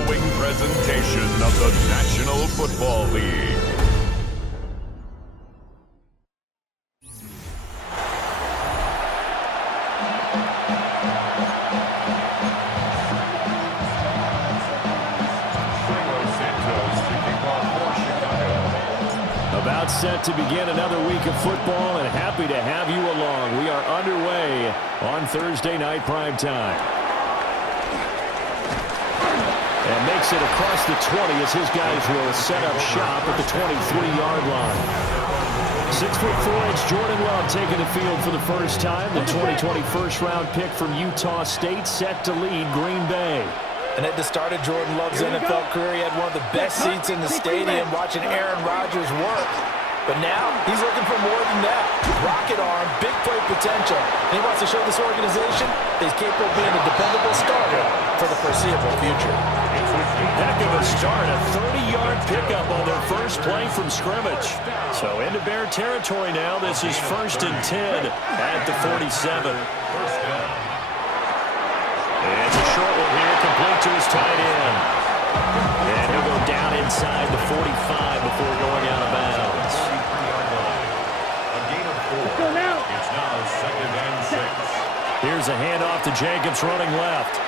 following presentation of the National Football League. About set to begin another week of football, and happy to have you along. We are underway on Thursday night prime time. And makes it across the 20 as his guys will set up shop at the 23-yard line. 6'4" Jordan Love taking the field for the first time. The 2020 first-round pick from Utah State set to lead Green Bay. And at the start of Jordan Love's NFL career, he had one of the best seats in the stadium watching Aaron Rodgers work. But now, he's looking for more than that. Rocket arm, big play potential. And he wants to show this organization that he's capable of being a dependable starter for the foreseeable future. Heck of a start, a 30-yard pickup on their first play from scrimmage. So into Bear territory now. This is 1st and 10 at the 47. And it's a short one here, complete to his tight end. And he'll go down inside the 45 before going out of bounds. It's now 2nd and 6. Here's a handoff to Jacobs running left.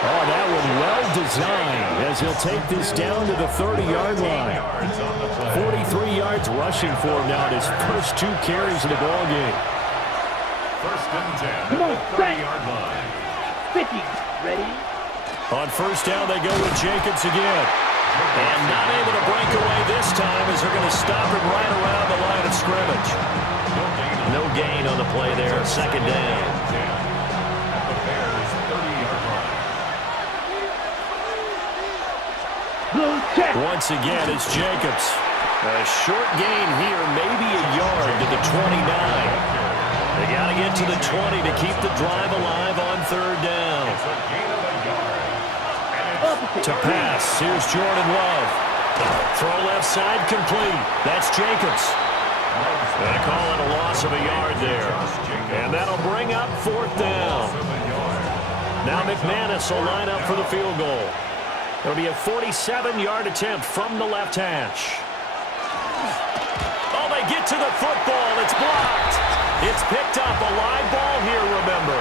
Oh, that one well designed as he'll take this down to the 30-yard line. 43 yards rushing for him now at his first 2 carries of the ballgame. 1st and 10 at the 30-yard line. 50. Ready? On first down, they go with Jacobs again. And not able to break away this time as they're going to stop him right around the line of scrimmage. No gain on the play there, 2nd down. At the Bears' 30-yard line. Once again, it's Jacobs. A short gain here, maybe a yard to the 29. They got to get to the 20 to keep the drive alive on 3rd down. To pass, here's Jordan Love. Throw left side complete. That's Jacobs. Going to call it a loss of a yard there. And that'll bring up 4th down. Now McManus will line up for the field goal. It'll be a 47-yard attempt from the left hash. Oh, they get to the football. It's blocked. It's picked up. A live ball here, remember.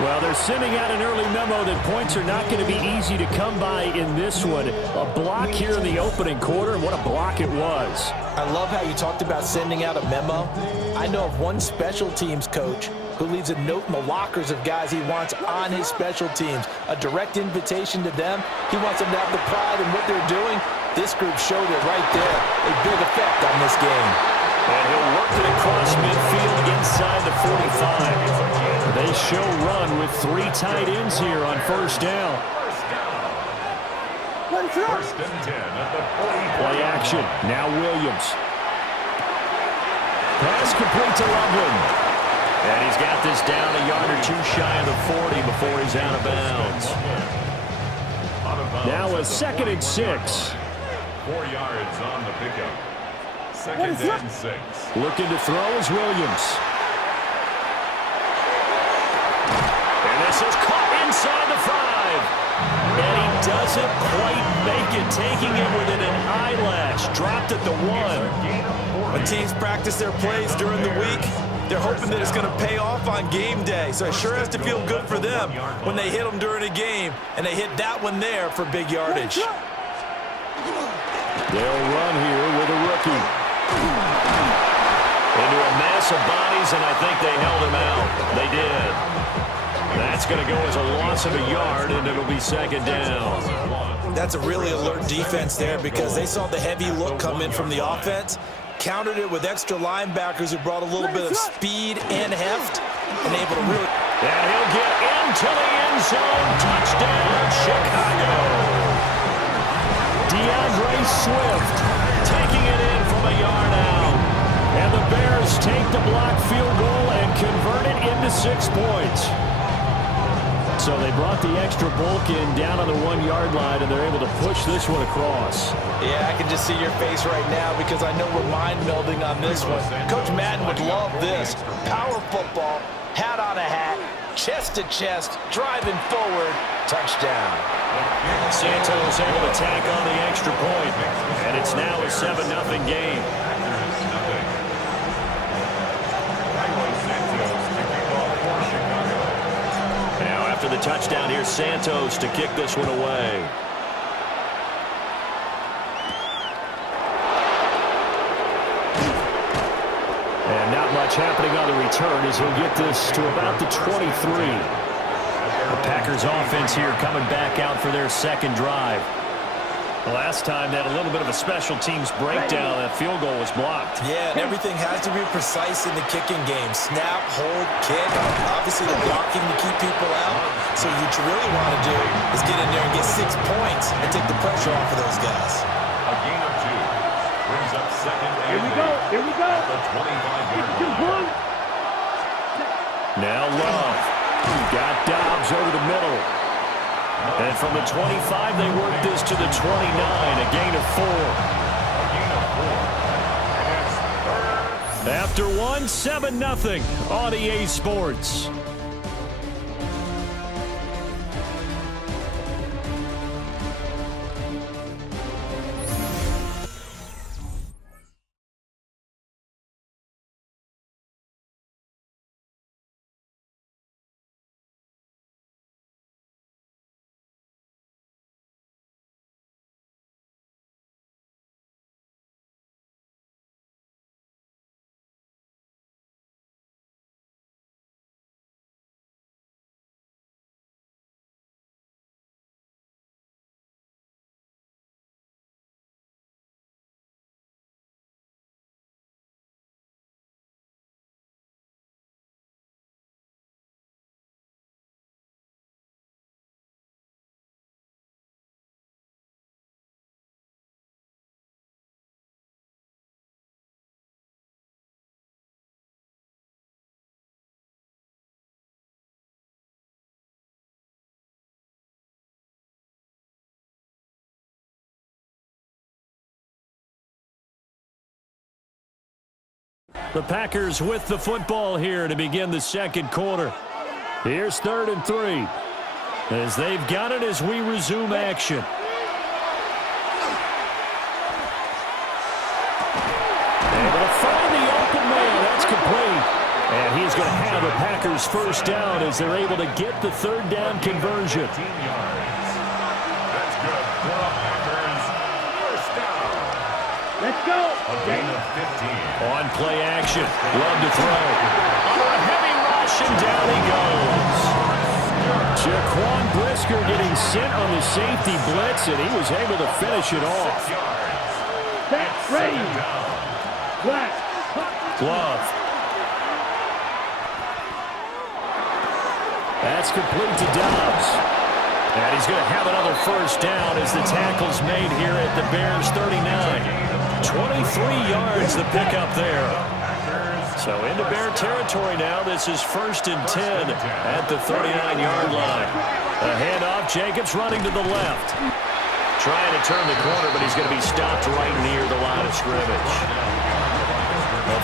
Well, they're sending out an early memo that points are not going to be easy to come by in this one. A block here in the opening quarter, and what a block it was. I love how you talked about sending out a memo. I know of one special teams coach who leaves a note in the lockers of guys he wants on his special teams. A direct invitation to them. He wants them to have the pride in what they're doing. This group showed it right there. A big effect on this game. And he'll work it across midfield inside the 45. They show run with 3 tight ends here on first down. 1st and 10 at the 40. Play action. Now Williams. Pass complete to Loveland. And he's got this down a yard or 2 shy of the 40 before he's out of bounds. Now a 2nd and 6. 4 yards on the pickup. 2nd and 6. Looking to throw is Williams. And this is caught inside the 5. And he doesn't quite make it, taking it within an eyelash. Dropped at the 1. When teams practice their plays during the week, they're hoping that it's going to pay off on game day. So it sure has to feel good for them when they hit them during a game, and they hit that one there for big yardage. They'll run here with a rookie. Into a mass of bodies, and I think they held him out. They did. That's going to go as a loss of a yard, and it'll be 2nd down. That's a really alert defense there because they saw the heavy look come in from the offense, countered it with extra linebackers who brought a little bit of speed and heft, and able to really... And he'll get into the end zone. Touchdown, Chicago. DeAndre Swift taking it in from a yard out. And the Bears take the block field goal and convert it into 6 points. So they brought the extra bulk in down on the 1-yard line, and they're able to push this one across. Yeah, I can just see your face right now because I know we're mind melding on this one. Coach Madden would love this. Power football, hat on a hat, chest to chest, driving forward, touchdown. Santos able to tack on the extra point, and it's now a 7-0 game. Now after the touchdown, here's Santos to kick this one away. And not much happening on the return as he'll get this to about the 23. The Packers offense here coming back out for their second drive. The last time they had a little bit of a special teams breakdown, that field goal was blocked. Yeah, and everything has to be precise in the kicking game. Snap, hold, kick. Obviously, the blocking to keep people out. So what you really want to do is get in there and get 6 points and take the pressure off of those guys. A gain of 2 brings up second and Here we go. Here we go. the 25-yard line. Now Love. Got Dobbs over the middle. And from the 25, they work this to the 29, a gain of 4. After one, 7-0 on EA Sports. The Packers with the football here to begin the second quarter. Here's 3rd and 3. As they've got it as we resume action. Able to find the open man. That's complete. And he's going to have a Packers first down as they're able to get the 3rd down conversion. 15 yards. That's good for the Packers. First down. Let's go. A gain of 15. On play action. Love to throw. On a heavy rush, and down he goes. Jaquan Brisker getting sent on the safety blitz, and he was able to finish it off. 6 yards. Set, ready. Flat. Love. That's complete to Dobbs. And he's going to have another first down as the tackle's made here at the Bears 39. 23 yards the pickup there. So into Bear territory now. This is 1st and 10 at the 39-yard line. A handoff. Jacobs running to the left. Trying to turn the corner, but he's going to be stopped right near the line of scrimmage.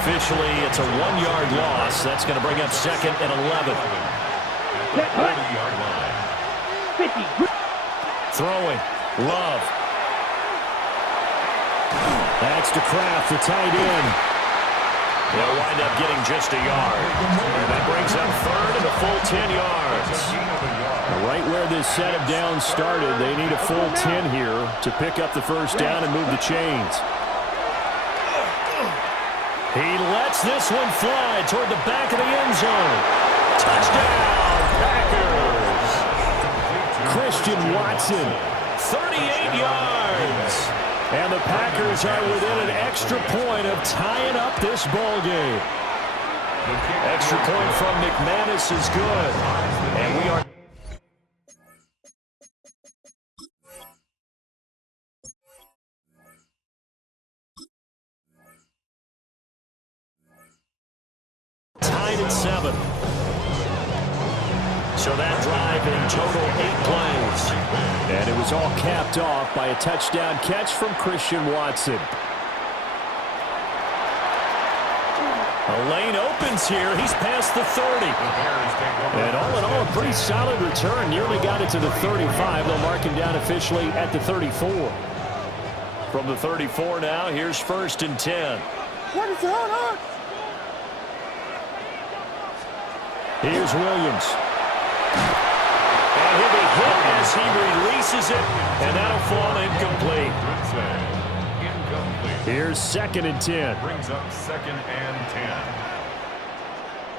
Officially, it's a 1-yard loss. That's going to bring up 2nd and 11. 40-yard line. 50. Throwing. Love. That's to Kraft, the tight end. They'll wind up getting just a yard. And that brings up 3rd and a full 10 yards. Right where this set of downs started, they need a full 10 here to pick up the first down and move the chains. He lets this one fly toward the back of the end zone. Touchdown, Packers. Christian Watson, 38 yards. And the Packers are within an extra point of tying up this ball game. Extra point from McManus is good. And we are... tied at 7. So that drive in total 8 plays. And it was all capped off by a touchdown catch from Christian Watson. A lane opens here. He's past the 30. And all in all, a pretty solid return. Nearly got it to the 35. They'll mark him down officially at the 34. From the 34 now, here's 1st and 10. What is going on? Here's Williams. And he'll be hit as he releases it, and that'll fall incomplete. Here's 2nd and 10. Brings up 2nd and 10.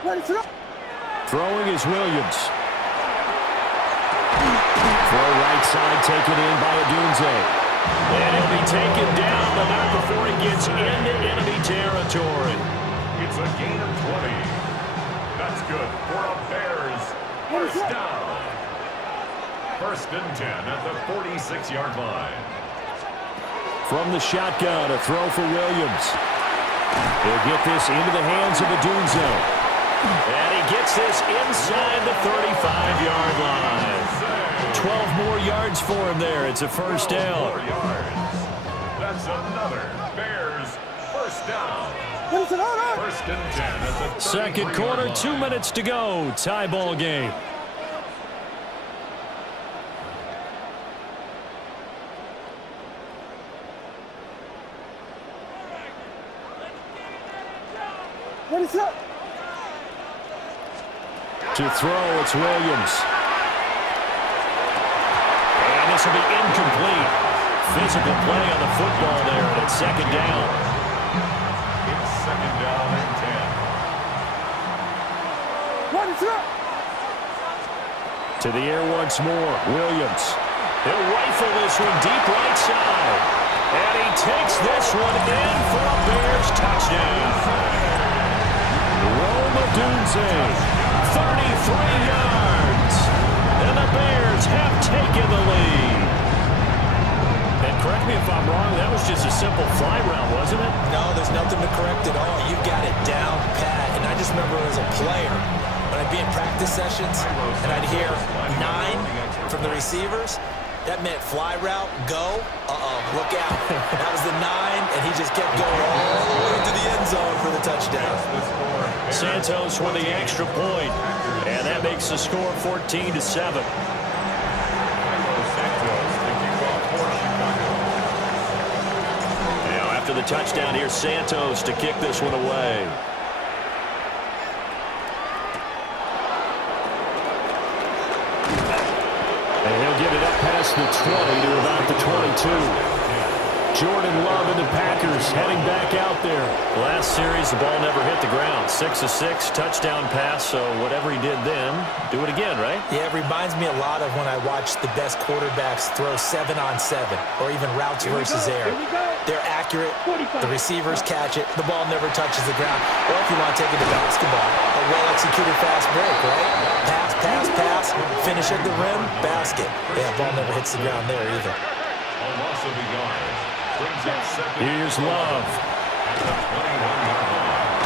What is it? Throwing is Williams. Throw right side taken in by Odunze. And he'll be taken down, but not before he gets into enemy territory. It's a gain of 20. That's good for a Bears first down. 1st and 10 at the 46-yard line. From the shotgun, a throw for Williams. He'll get this into the hands of Odunze. And he gets this inside the 35-yard line. 12 more yards for him there. It's a first down. 4 yards. That's another Bears first down. What is it on? 1st and 10 at the Second quarter, 2 minutes to go. Tie ball game. What is it? To throw, it's Williams. And this will be incomplete. Physical play on the football there, and it's 2nd down. It's 2nd down and 10. What is it? To the air once more, Williams. He'll rifle this one deep right side. And he takes this one in for a Bears touchdown. Rome Odunze, 33 yards. And the Bears have taken the lead. And correct me if I'm wrong, that was just a simple fly route, wasn't it? No, there's nothing to correct at all. You got it down pat. And I just remember as a player, when I'd be in practice sessions and I'd hear 9 from the receivers, that meant fly route, go, look out. That was the 9, and he just kept going all the way to the end zone for the touchdown. Santos with the extra point, and that makes the score 14-7. Now after the touchdown, here's Santos to kick this one away. And he'll get it up past the 20 to about the 22. Jordan Love and the Packers heading back out there. Last series, the ball never hit the ground. 6 of 6, touchdown pass, so whatever he did then, do it again, right? Yeah, it reminds me a lot of when I watched the best quarterbacks throw 7-on-7 or even routes versus air. They're accurate, the receivers catch it, the ball never touches the ground. Or if you want to take it to basketball, a well-executed fast break, right? Pass, pass, pass, finish at the rim, basket. Yeah, ball never hits the ground there either. A loss of a yard. Here's Love.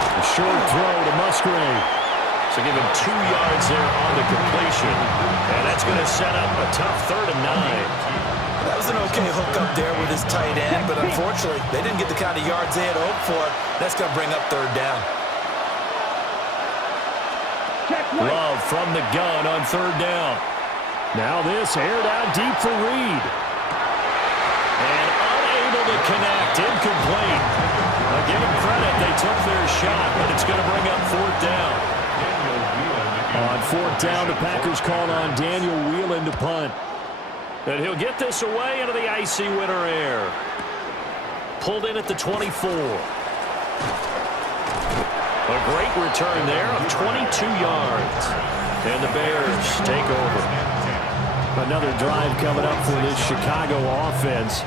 A short throw to Musgrave. So give him 2 yards there on the completion. And that's going to set up a tough 3rd and 9. That was an okay hook up there with his tight end, but unfortunately, they didn't get the kind of yards they had hoped for. That's going to bring up 3rd down. Love from the gun on 3rd down. Now this aired out deep for Reed. And unable to connect, incomplete. I'll give them credit, they took their shot, but it's going to bring up 4th down. On 4th down, the Packers called on Daniel Whelan to punt. And he'll get this away into the icy winter air. Pulled in at the 24. A great return there of 22 yards. And the Bears take over. Another drive coming up for this Chicago offense.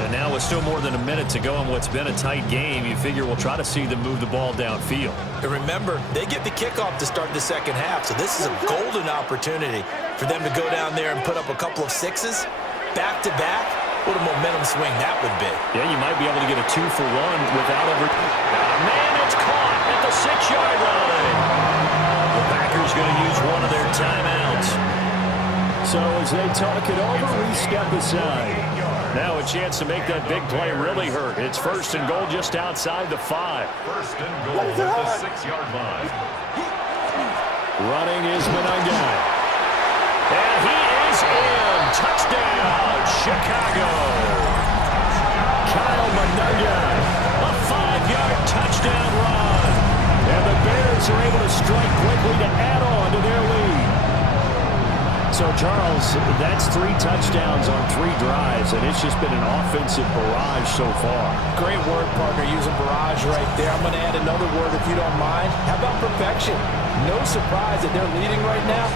And now with still more than a minute to go in what's been a tight game, you figure we'll try to see them move the ball downfield. And remember, they get the kickoff to start the second half, so this is a golden opportunity for them to go down there and put up a couple of 6s back-to-back. What a momentum swing that would be. Yeah, you might be able to get a 2-for-1 without ever... Man, it's caught at the 6-yard line. The Packers going to use one of their timeouts. So as they talk it over, we step aside. Now a chance to make that big play really hurt. It's first and goal just outside the 5. First and goal at the 6-yard line. Running is Monangai. And he is in. Touchdown, Chicago. Kyle Monangai. A 5-yard touchdown run. And the Bears are able to strike quickly to add on to their lead. So, Charles, that's 3 touchdowns on 3 drives, and it's just been an offensive barrage so far. Great word, partner, using barrage right there. I'm going to add another word if you don't mind. How about perfection? No surprise that they're leading right now.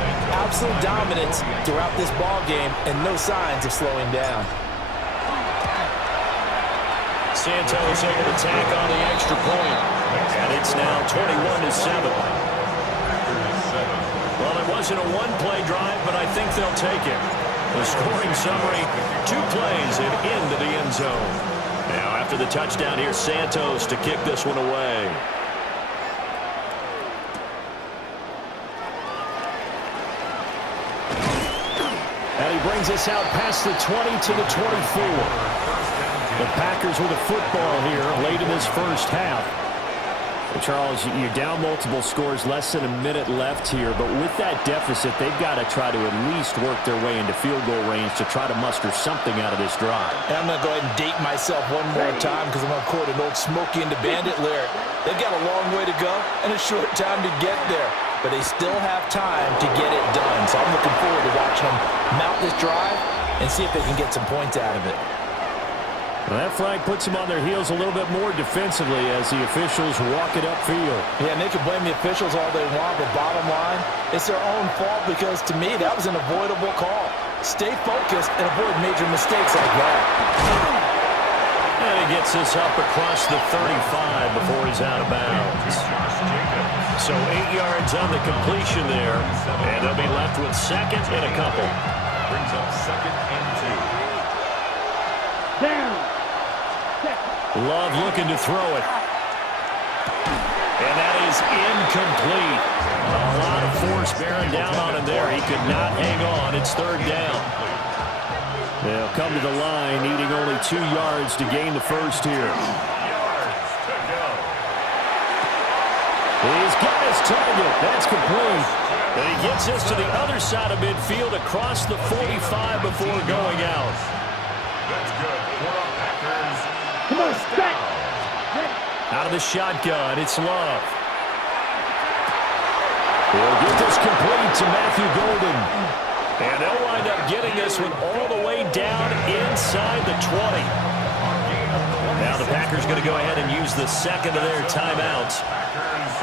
Absolute dominance throughout this ball game and no signs of slowing down. Santos able to tack on the extra point, and it's now 21-7. Well, it wasn't a one-play drive, but I think they'll take it. The scoring summary, 2 plays and into the end zone. Now, after the touchdown, here's Santos to kick this one away. And he brings us out past the 20 to the 24. The Packers with a football here late in this first half. Charles, you're down multiple scores, less than a minute left here, but with that deficit, they've got to try to at least work their way into field goal range to try to muster something out of this drive. And I'm going to go ahead and date myself one more time because I'm going to quote an old Smokey and the Bandit lyric. They've got a long way to go and a short time to get there, but they still have time to get it done. So I'm looking forward to watching them mount this drive and see if they can get some points out of it. Well, that flag puts them on their heels a little bit more defensively as the officials walk it upfield. Yeah, and they can blame the officials all they want, but bottom line, it's their own fault because, to me, that was an avoidable call. Stay focused and avoid major mistakes like that. And he gets this up across the 35 before he's out of bounds. So 8 yards on the completion there, and they'll be left with second and a couple. Brings up 2nd and 2. Down. Love looking to throw it. And that is incomplete. A lot of force bearing down on him there. He could not hang on. It's 3rd down. They'll come to the line, needing only 2 yards to gain the first here. He's got his target. That's complete. And he gets this to the other side of midfield across the 45 before going out. That's good for the Packers. Come on, stack. Out of the shotgun, it's Love. He'll get this complete to Matthew Golden. And they'll wind up getting this one all the way down inside the 20. Now the Packers going to go ahead and use the second of their timeouts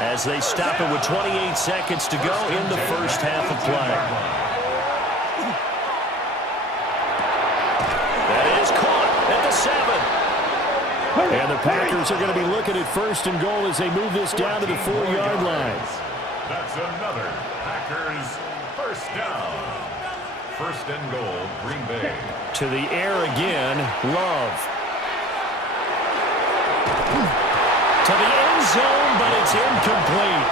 as they stop it with 28 seconds to go in the first half of play. That is caught at the 7. And the Packers are going to be looking at first and goal as they move this down to the 4-yard line. That's another Packers first down. First and goal, Green Bay. To the air again, Love. To the end zone, but it's incomplete.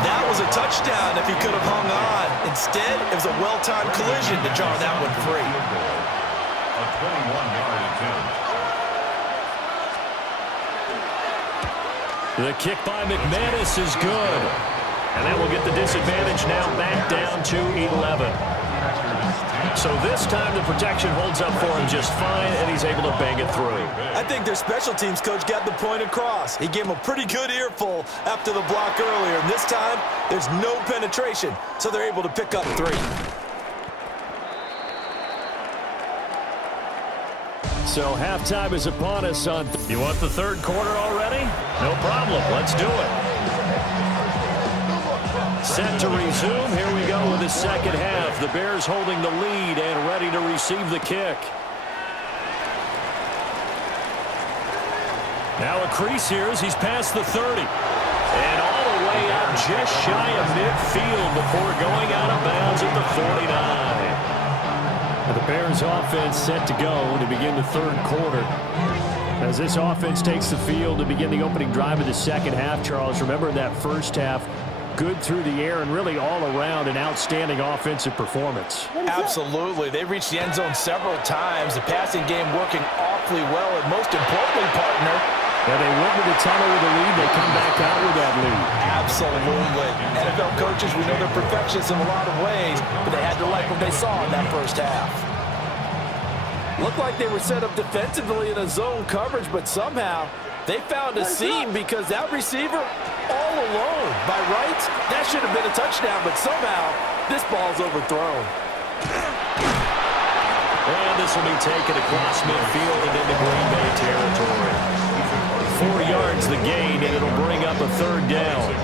That was a touchdown if he could have hung on. Instead, it was a well-timed collision to draw that one free. A 21-yard attempt. The kick by McManus is good. And that will get the disadvantage now back down to 11. So this time the protection holds up for him just fine, and he's able to bang it through. I think their special teams coach got the point across. He gave him a pretty good earful after the block earlier. And this time, there's no penetration, so they're able to pick up 3. So halftime is upon us on... You want the third quarter already? No problem. Let's do it. Set to resume. Here we go with the second half. The Bears holding the lead and ready to receive the kick. Now a crease here as he's past the 30. And all the way out just shy of midfield before going out of bounds at the 49. The Bears offense set to go to begin the third quarter. As this offense takes the field to begin the opening drive of the second half, Charles, remember that first half, good through the air and really all around an outstanding offensive performance. Absolutely. They reached the end zone several times. The passing game working awfully well, and most importantly, partner, And they went to the tunnel with a lead. They come back out with that lead. absolutely. NFL coaches, we know they're perfectionists in a lot of ways, but they had to like what they saw in that first half. Looked like they were set up defensively in a zone coverage, but somehow they found a seam because that receiver all alone. By rights, that should have been a touchdown, but somehow this ball's overthrown. And this will be taken across midfield and into Green Bay territory. 4 yards the gain, and it'll bring up a third down.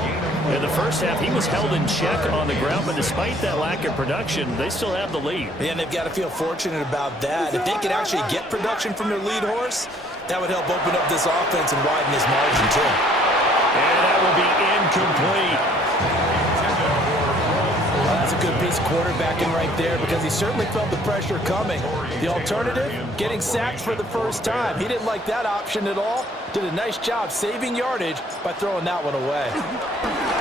In the first half, he was held in check on the ground, but despite that lack of production, they still have the lead. Yeah, and they've got to feel fortunate about that. If they could actually get production from their lead horse, that would help open up this offense and widen this margin, too. And that will be incomplete. Well, that's a good piece of quarterbacking right there because he certainly felt the pressure coming. The alternative, getting sacked for the first time. He didn't like that option at all. Did a nice job saving yardage by throwing that one away.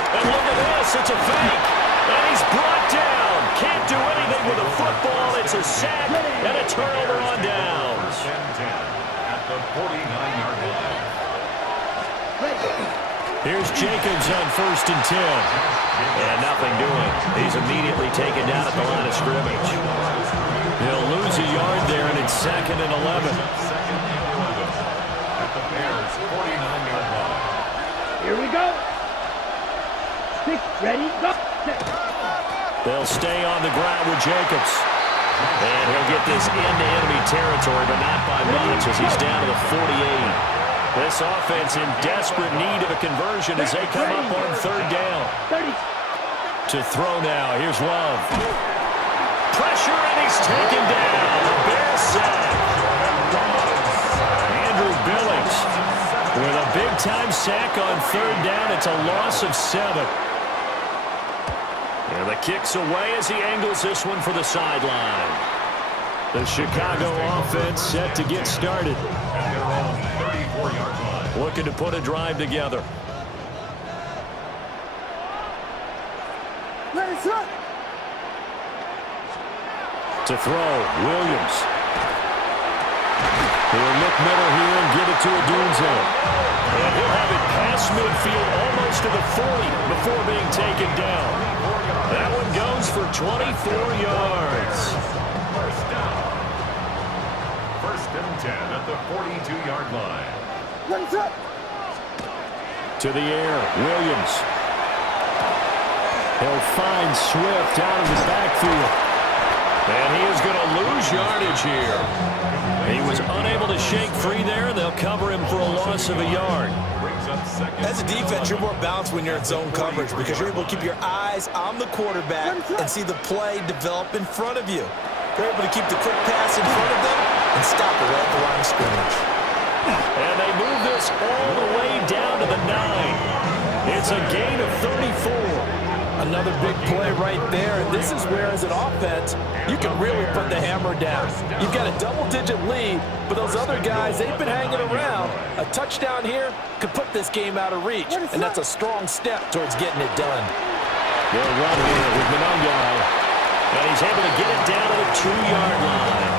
And look at this, it's a fake. And he's brought down. Can't do anything with a football. It's a sack and a turnover on downs. At the 49-yard line. Here's Jacobs on 1st and 10. And nothing doing. He's immediately taken down at the line of scrimmage. He'll lose a yard there, and it's 2nd and 11. At the Bears' 49-yard line. Here we go. 6, ready, go. They'll stay on the ground with Jacobs. And he'll get this into enemy territory, but not by much as he's down to the 48. This offense in desperate need of a conversion as they come up on 3rd down. 30. To throw now. Here's Love. Pressure, and he's taken down. The Bears sack. Andrew Billings with a big-time sack on 3rd down. It's a loss of 7. And the kick's away as he angles this one for the sideline. The Chicago offense set to get started. At their own 34-yard line. Looking to put a drive together. Ready, set. To throw, Williams. He'll look middle here and give it to Odunze. And he'll have it past midfield almost to the 40 before being taken down. That one goes for 24 yards. First down. 1st and 10 at the 42-yard line. Ready, set. To the air, Williams. He'll find Swift out of the backfield. And he is going to lose yardage here. He was unable to shake free there, and they'll cover him for a loss of a yard. Brings up 2nd. As a defense, you're more balanced when you're in zone coverage because you're able to keep your eyes on the quarterback and see the play develop in front of you. They're able to keep the quick pass in front of them and stop it right at the line of scrimmage. And they move this all the way down to the 9. It's a gain of 34. Another big play right there, and this is where, as an offense, you can really put the hammer down. You've got a double-digit lead, but those other guys, they've been hanging around. A touchdown here could put this game out of reach, and that's a strong step towards getting it done. They'll run here with Monongai, and he's able to get it down to the 2-yard line.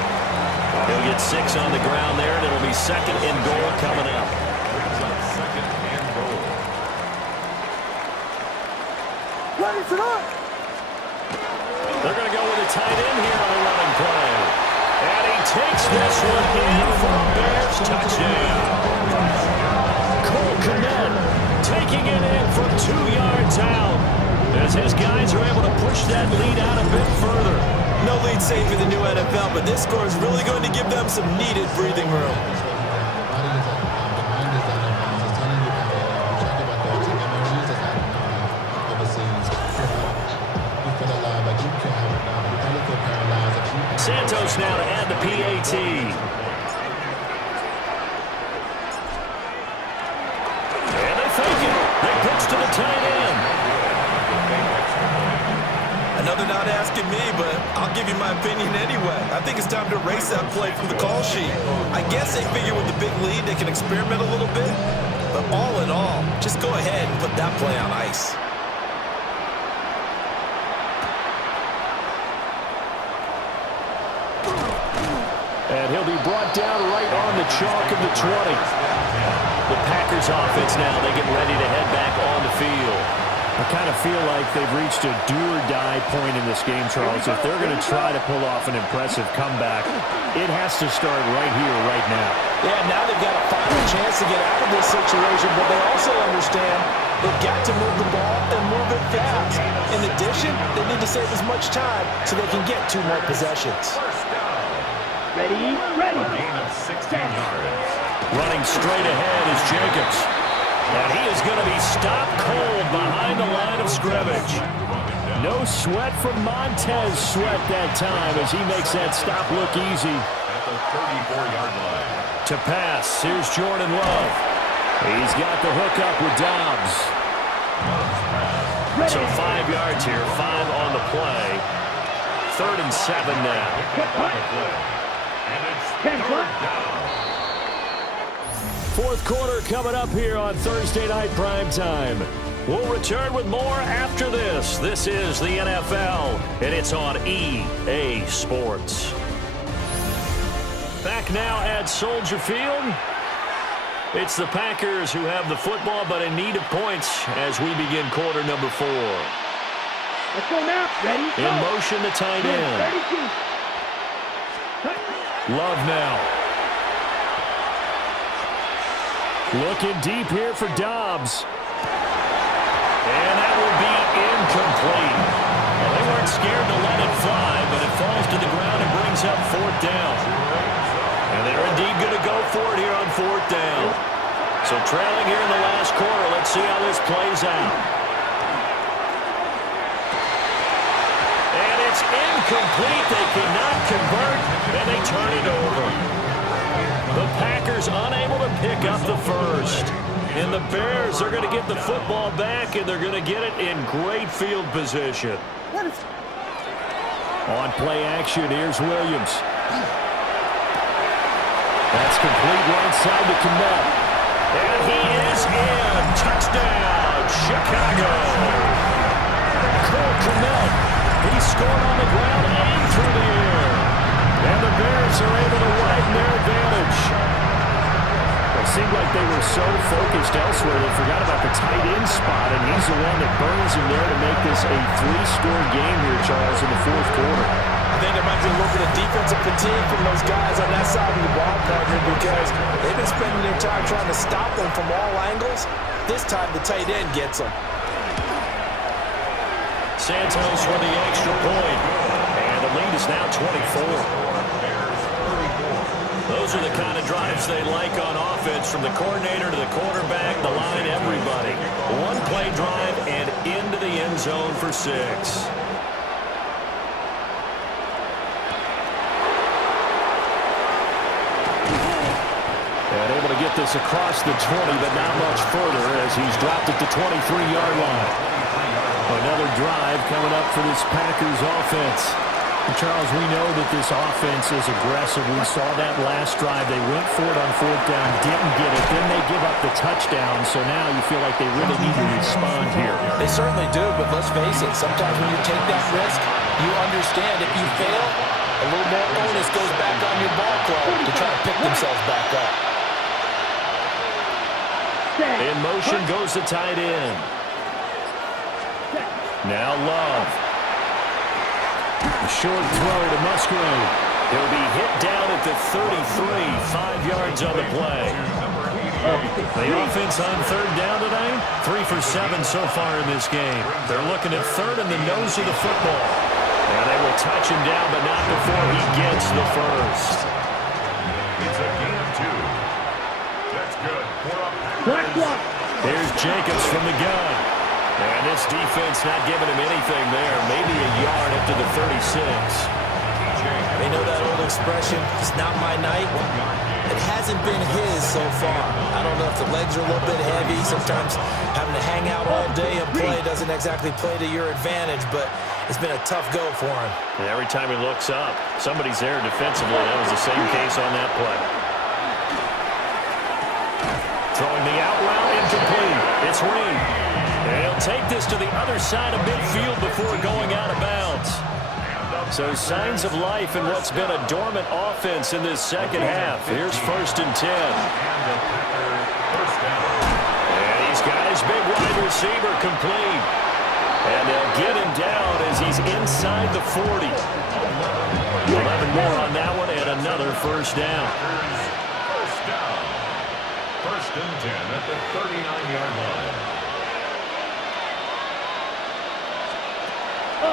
He'll get 6 on the ground there, and it'll be 2nd and goal coming up. Brings up 2nd and goal. Ready, set. They're going to go with a tight end here on the running play. And he takes this one in for a Bears touchdown. Cole Kmet taking it in from 2 yards out as his guys are able to push that lead out a bit further. No lead safe in the new NFL, but this score is really going to give them some needed breathing room. Santos now to add the PAT. And they fake it. They pitch to the tight end. Another not asking me, but I'll give you my opinion anyway. I think it's time to erase that play from the call sheet. I guess they figure with the big lead they can experiment a little bit, but all in all, just go ahead and put that play on ice. And he'll be brought down right on the chalk of the 20. The Packers offense now, they get ready to head back on the field. I kind of feel like they've reached a do-or-die point in this game, Charles. If they're going to try to pull off an impressive comeback, it has to start right here, right now. Yeah, now they've got a final chance to get out of this situation, but they also understand they've got to move the ball and move it fast. In addition, they need to save as much time so they can get 2 more possessions. Ready, ready. A gain of 16 yards. Running straight ahead is Jacobs. And he is going to be stopped cold behind the line of scrimmage. No sweat from Montez Sweat that time as he makes that stop look easy. At the 34-yard line. To pass, here's Jordan Love. He's got the hook up with Dobbs. So 5 yards here, 5 on the play. 3rd and 7 now. And it's 3rd down. 4th quarter coming up here on Thursday Night Primetime. We'll return with more after this. This is the NFL, and it's on EA Sports. Back now at Soldier Field. It's the Packers who have the football, but in need of points as we begin quarter number 4. Let's go now. Ready, go. In motion, the tight end. 32. Love now. Looking deep here for Dobbs. And that will be incomplete. Well, they weren't scared to let it fly, but it falls to the ground and brings up 4th down. And they're indeed going to go for it here on 4th down. So trailing here in the last quarter, let's see how this plays out. And it's incomplete. They cannot convert, and they turn it over. The Packers unable to pick up the first. And the Bears are going to get the football back, and they're going to get it in great field position. On play action, here's Williams. That's complete right side to Kmet. And he is in. Touchdown, Chicago. Cole Kmet. He scored on the ground and through the air. And the Bears are able to widen their advantage. It seemed like they were so focused elsewhere they forgot about the tight end spot, and he's the one that burns him there to make this a 3-score game here, Charles, in the 4th quarter. I think there might be a little bit of defensive fatigue from those guys on that side of the ball, partner, because they've been spending their time trying to stop them from all angles. This time the tight end gets them. Santos for the extra point, and the lead is now 24. Those are the kind of drives they like on offense, from the coordinator to the quarterback, the line, everybody. 1-play drive and into the end zone for 6. And able to get this across the 20, but not much further as he's dropped at the 23-yard line. Another drive coming up for this Packers offense. Charles, we know that this offense is aggressive. We saw that last drive. They went for it on 4th down, didn't get it. Then they give up the touchdown. So now you feel like they really need to respond here. They certainly do, but let's face it. Sometimes when you take that risk, you understand if you fail, a little more onus goes back on your ball club to try to pick themselves back up. In motion goes the tight end. Now Love. A short throw to Musgrave. He'll be hit down at the 33, 5 yards on the play. The offense on 3rd down today, 3 for 7 so far in this game. They're looking at 3rd in the nose of the football. And they will touch him down, but not before he gets the first. It's a gain of 2. That's good. Here's Jacobs from the gun. And this defense not giving him anything there. Maybe a yard up to the 36. They know that old expression, it's not my night. It hasn't been his so far. I don't know if the legs are a little bit heavy. Sometimes having to hang out all day and play doesn't exactly play to your advantage, but it's been a tough go for him. And every time he looks up, somebody's there defensively. That was the same case on that play. Throwing the out route incomplete. It's Reed. And he'll take this to the other side of midfield before going out of bounds. So signs of life in what's been a dormant offense in this second half. Here's 1st and 10. And he's got his big wide receiver complete. And they'll get him down as he's inside the 40. 11 more on that one and another first down. First down. 1st and 10 at the 39-yard line.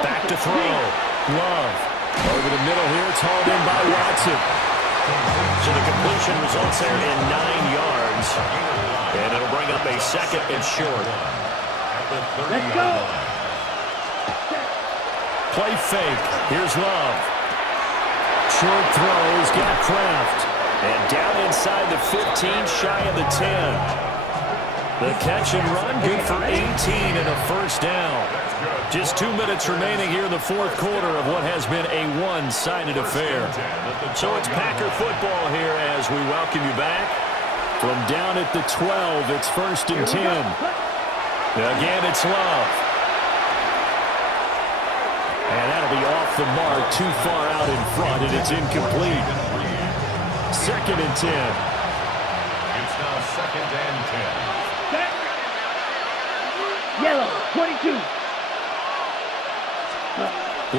Back to throw. Love. Over the middle here. It's hauled in by Watson. So the completion results there in 9 yards. And it'll bring up a 2nd and short. Let's go. Play fake. Here's Love. Short throw. He's got Kraft. And down inside the 15, shy of the 10. The catch and run, good for 18 and a first down. Just 2 minutes remaining here in the 4th quarter of what has been a one-sided affair. So it's Packer football here as we welcome you back. From down at the 12, it's 1st and 10. Again, it's Love. And that'll be off the mark, too far out in front, and it's incomplete. 2nd and 10. It's now 2nd and 10. Yellow, 22.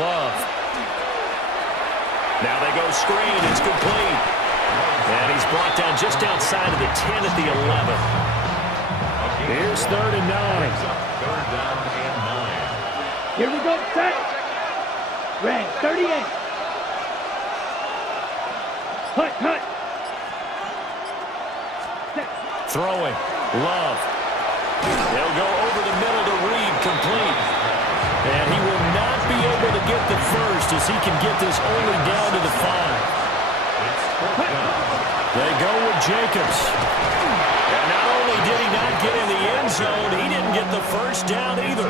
Love. Now they go screen. It's complete. And he's brought down just outside of the 10 at the 11. Here's 3rd and 9. 3rd down and 9. Here we go, set. Red, 38. Hut, hut. Set. Throwing. Love. They'll go over the middle to Reed, complete. And he will not be able to get the first as he can get this only down to the 5. They go with Jacobs. And not only did he not get in the end zone, he didn't get the first down either.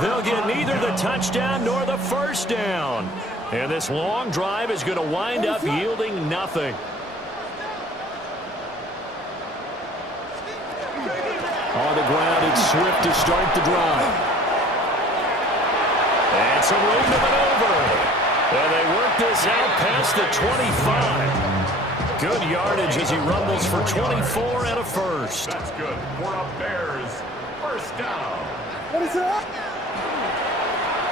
They'll get neither the touchdown nor the first down. And this long drive is going to wind up yielding nothing. On the ground, it's Swift to start the drive. And some room to maneuver. And they work this out past the 25. Good yardage as he rumbles for 24 and a first. That's good for the Bears. First down.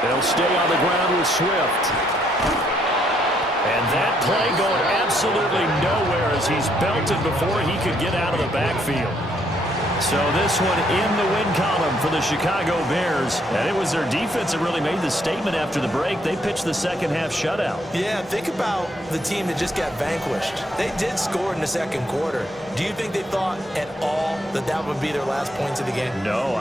They'll stay on the ground with Swift. And that play going absolutely nowhere as he's belted before he could get out of the backfield. So this one in the win column for the Chicago Bears. And it was their defense that really made the statement after the break. They pitched the second half shutout. Yeah, think about the team that just got vanquished. They did score in the 2nd quarter. Do you think they thought at all that that would be their last points of the game? No,